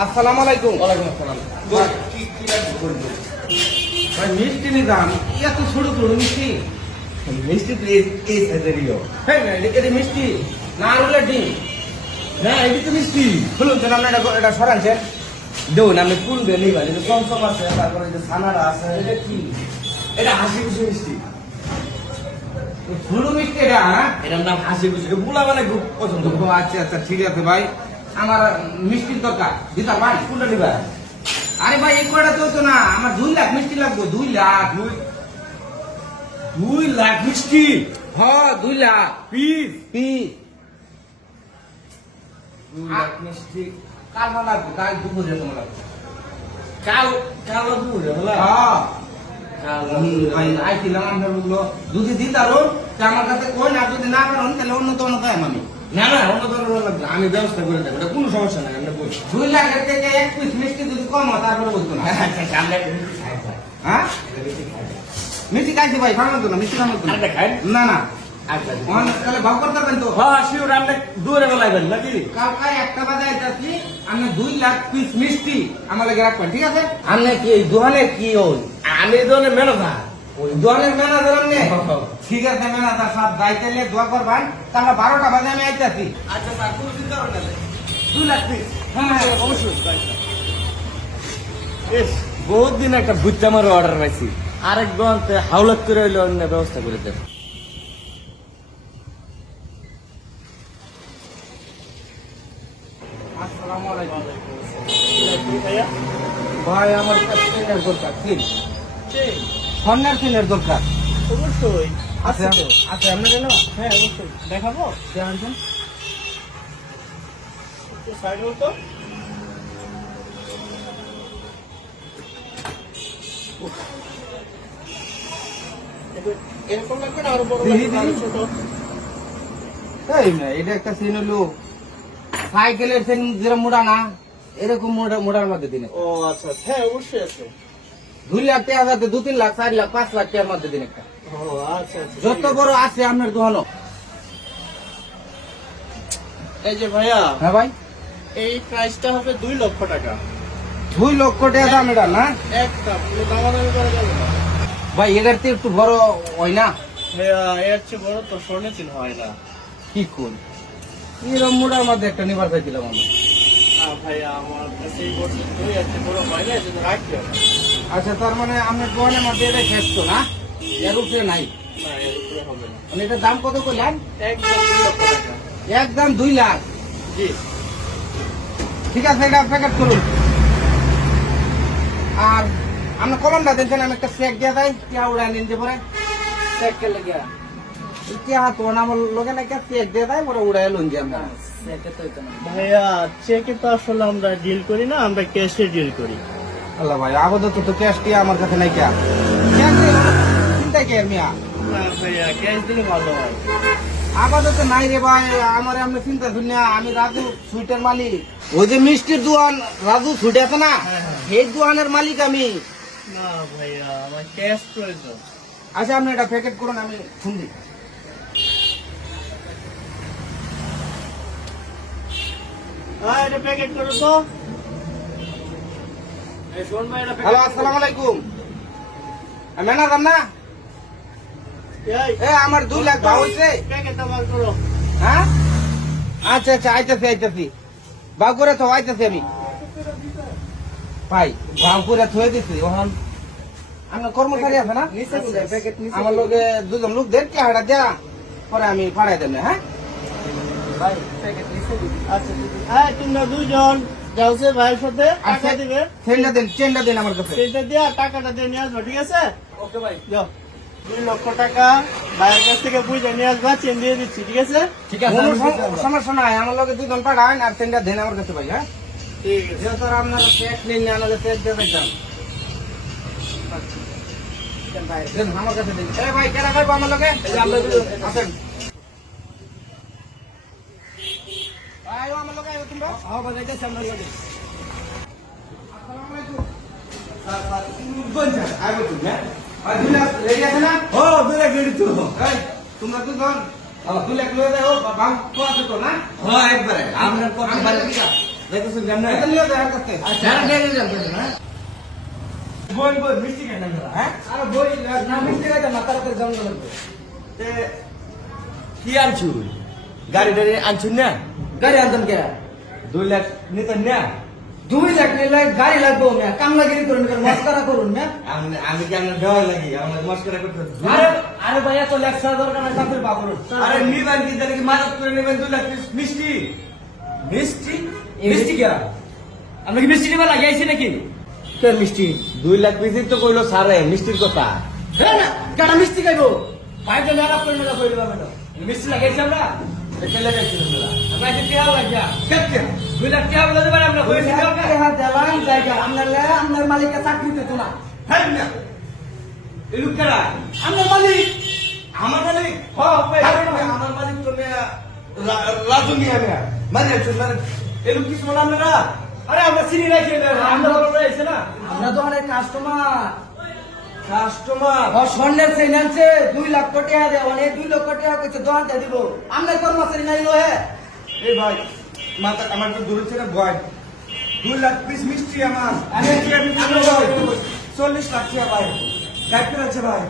আসসালামু আলাইকুম। ওয়ালাইকুম আসসালাম। কি কি লাগবে ভাই মিষ্টি নিতাম এত ছোট ছোট মিষ্টি। মিষ্টি তো এই সাইজেরইও হ্যাঁ না এটা এটা মিষ্টি। না হলে ডিম। না এটি তো মিষ্টি। খুলুন তো আপনি এটা এটা সরানছেন দেখুন আপনি ফুল দিয়ে নিবেন এটা চমচম আছে তারপরে যে ছানারা আছে। এটা কি? এটা হাসি খুশি মিষ্টি। ছোট মিষ্টি এটা হ্যাঁ? এটার নাম হাসি খুশি। পোলা মানে খুব পছন্দ। আচ্ছা আচ্ছা ঠিক আছে ভাই। আমার মিষ্টির দরকার। দিতাম ভাই কোনটা নিবা আরে ভাই এই কয়টা তো হতো না আমার দুই লাখ মিষ্টি লাগবে। দুই লাখ। দুই দুই লাখ মিষ্টি? হ্যাঁ দুই লাখ। পিস। পিস। দুই লাখ মিষ্টি। কাল না লাগবে কাল দুপুরে তোমার লাগবে। কাল কাল দুপুরে হলা হ্যাঁ। আইছিলাম আমরা বলল যদি দিতারো তা আমার কাছে কই না যদি না পারেন তাহলে অন্য তো অন্য কাজ আমি। না না অন্য ধরনের লাগবে আমি ব্যবস্থা করে দেবো এটা কোনো সমস্যা নাই আমরা বলছি। দুই লাখের থেকে এক পিস মিষ্টি যদি কম হয় তারপরে বলতো না। আচ্ছা আচ্ছা আমরা হ্যাঁ? মিষ্টি খাইছি ভাই খাওয়ানো তো না মিষ্টি খাওয়ানো তো না। না আচ্ছা। তাহলে ভাব করতে পারবেন তো। হ্যাঁ শিওর আমরা দূরে বেলাইবেন নাকি? কালকে একটা বাজে আইতাছি আপনি দুই লাখ পিস মিষ্টি আমার লাগে রাখবেন ঠিক আছে? আপনি কি এই দোকানে কি আমি ধরনের দোকানের ম্যানেজার আপনি ঠিক আছে ম্যানেজার সব যাইতে দোয়া করবেন তাহলে বারোটা বাজে আমি আইতাছি। আচ্ছা স্যার কোনো চিন্তা করেন দুই লাখ পিস। হ্যাঁ অবশ্যই বেশ বহুত দিন একটা ভুট্টা আমার অর্ডার পাইছি। আরেক গন্তে হাওলাত করে হইলে অন্য ব্যবস্থা করে দেব আসসালামু আলাইকুম। ভাই আমার কাছে তিন। স্বর্ণের চেনের দরকার। অবশ্যই। আছে আছে আপনার জন্য হ্যাঁ অবশ্যই। দেখাবো? জানছেন একটু সাইড তো। এরকম লাগবে না? আরও বড় দিদি, লাগবে, আরও দিদি। ছোট। এই না এটা একটা চেন হলো। সাইকেলের চেন যেরকম মোড়া না এরকম মোড়া মোড়ার মধ্যে দিনে। ও আচ্ছা আচ্ছা, হ্যাঁ অবশ্যই আছে। দুই লাখ টাকা যাতে দু তিন লাখ চার লাখ পাঁচ লাখ টাকার মধ্যে দিন একটা। আচ্ছা আচ্ছা যত বড় আছে আপনার দোকানও। এই যে ভাইয়া হ্যাঁ ভাই। এই প্রাইসটা হবে দুই লক্ষ টাকা। দুই লক্ষ টাকা দাম এটা না? একটা দামাদামি করা যাবে না। ভাই এটার তো একটু বড় হয় না? এর চেয়ে বড় তো স্বর্ণে চিহ্ন হয় না। কি কোন এরকম মোড়ার মধ্যে একটা নিবার চাইছিলাম আমি আহ, ভাইয়া আমার কাছে এই বড় হয় না রাখি। আচ্ছা তার মানে আপনার দোকানের মধ্যে এটা শেষ তো না? এর উপরে নাই? না না মানে এটার দাম কত করলেন একদম দুই একদম দুই লাখ। জি। ঠিক আছে এটা প্যাকেট করুন। আর আপনার কলমটা দেখছেন আমি একটা চেক দিয়ে দেয় টিয়া উড়াই নিন যে পরে। চেক কে লেগে টিয়া তো আমার লোকে নাকি চেক দিয়ে দেয় পরে উড়াই লুন যে আমরা। ভাইয়া চেকে তো আসলে আমরা ডিল করি না আমরা ক্যাশে ডিল করি। আল্লাহ ভাই আপাতত তো ক্যাশ টিয়া আমার কাছে নাই কে চিন্তা কে মিয়া ক্যাশ দিলে ভালো হয় আপাতত নাই রে ভাই আমার আমরা চিন্তা শুনি আমি রাজু সুইটের মালিক। ওই যে মিষ্টির দোকান রাজু সুইট আছে না। সেই দোকানের মালিক আমি। না ভাইয়া আমার ক্যাশ প্রয়োজন। আচ্ছা আপনি এটা প্যাকেট করুন আমি ফোন দিই হ্যাঁ এটা প্যাকেট করো তো শোন হ্যালো আসসালামু আলাইকুম। ম্যানেজার না? এ আমার দুই লাখ ভাও হয়েছে। হ্যাঁ? আচ্ছা আচ্ছা আইতাছি আইতাছি। ভাও করে তো আইতাছি আমি। ভাই ভাও করে থয়ে দিছি ওখান আপনার কর্মচারী আছে না? প্যাকেট আমার লোকে দুজন লোক দেন কি হাটা দেয়া পরে আমি পাঠাই দেন হ্যাঁ ভাই প্যাকেট নিচে দিবি আচ্ছা দিবি তোমরা দুজন যাও ভাইয়ের সাথে টাকা দিবে। চেনটা দেন চেনটা দেন আমার কাছে। সেটা দিয়ে টাকাটা দিয়ে নিয়ে আসব ঠিক আছে? ওকে ভাই। যাও। দুই লক্ষ টাকা ভাইয়ের কাছ থেকে বুঝে নিয়ে আসবা চেন দিয়ে দিচ্ছি ঠিক আছে? ঠিক কোনো সমস্যা নাই আমার লোকে দুজন পাঠান আর চেনটা দেন আমার কাছে ভাই হ্যাঁ? ঠিক আছে। আপনারা নিন না আমাকে দিতাম দেন। আমার কাছে দিন। এ ভাই কেনা ভাই আমার লোকে আমরা আসেন। ও আমার লোকে আইও তোমরা। হ্যাঁ ভাই যাইতেছি আমরা লগে। আসসালামু আলাইকুম। স্যার স্যার কোন স্যার আইবো তুমি হ্যাঁ? আর লাখ রেডি আছে না? ও দুলে গেড়ি তো। এই তোমরা দুজন দুই লাখ লয়ে যাও বাবা তো আছে তো না? হ্যাঁ একবারে। কথা এটা না। মিষ্টি কেন হ্যাঁ? আরে বই না মিষ্টি জঙ্গল তে কি আনছু গাড়ি টাড়ি আনছুন না? গাড়ি আনতাম কে? দুই লাখ নিতেন না। দুই লাখ নিলে গাড়ি লাগবো না কামলাগিরি করুন মস্কারা করুন না। আমি কি আপনার দেওয়া লাগি? আমার মস্করা করতে আরে আরে ভাইয়া তো লেখা দরকার নাই চাকরি পাবো আরে নিবেন কি জানি কি মাদক করে নেবেন? দুই লাখ পিস মিষ্টি। মিষ্টি? মিষ্টি কে? আমরা কি মিষ্টি নিবা লাগিয়েছি নাকি? কে মিষ্টি? দুই লাখ পিসই তো কইলো সারে মিষ্টির কথা। হ্যাঁ না কেডা মিষ্টি খাইবো? পাইতে লেলা করে মেলা কইলো মিষ্টি লাগাইছি আমরা? এটা লাগাইছি আমরা আমরা কি? হাল লাগিয়া দুই লাখ বলে আমরা কইছি কাউকে হাত দেলাম জায়গা আপনার লে আপনার মালিককে চাকরি দিত না হ্যাঁ না। এই মালিক? আমার মালিক? হ্যাঁ আমার মালিক তো মেয়া রাজু মিয়া মেয়া। মানে মানে এই লোক কিছু আপনারা আরে আমরা চিনি রাখি আমরা বড় রয়েছে না? আমরা তো অনেক কাস্টমার কাস্টমার ও স্বর্ণের দুই লাখ কোটি টাকা দেয় অনেক দুই লক্ষ টাকা কইছে দোকানতে দিব। আমরা কর্মচারী নাই লো হে। এই ভাই মাথা আমার তো দূরে থেকে ভয়। দুই লাখ পিস মিষ্টি আমার। চল্লিশ লাখ টাকা ভাই। দায়িত্ব আছে ভাই।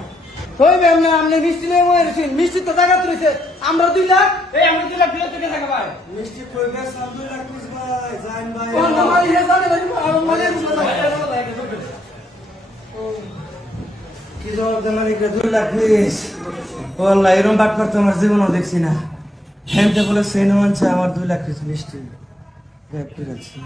আপনি মিষ্টি নিয়ে মরেছেন মিষ্টি তো তুলেছে আমরা দুই লাখ? এই দুই লাখ থাকে ভাই। মিষ্টি কই গেছ দুই লাখ পিস ভাই। জান ভাই। কোন হে জানে না কি জবাব দেন একে দুই লাখ পিস? ওয়াল্লাহ এরকম বাট জীবনও দেখছি না। হেমতে বলে সেন মানছে আমার দুই লাখ কিছু মিষ্টি যাচ্ছে।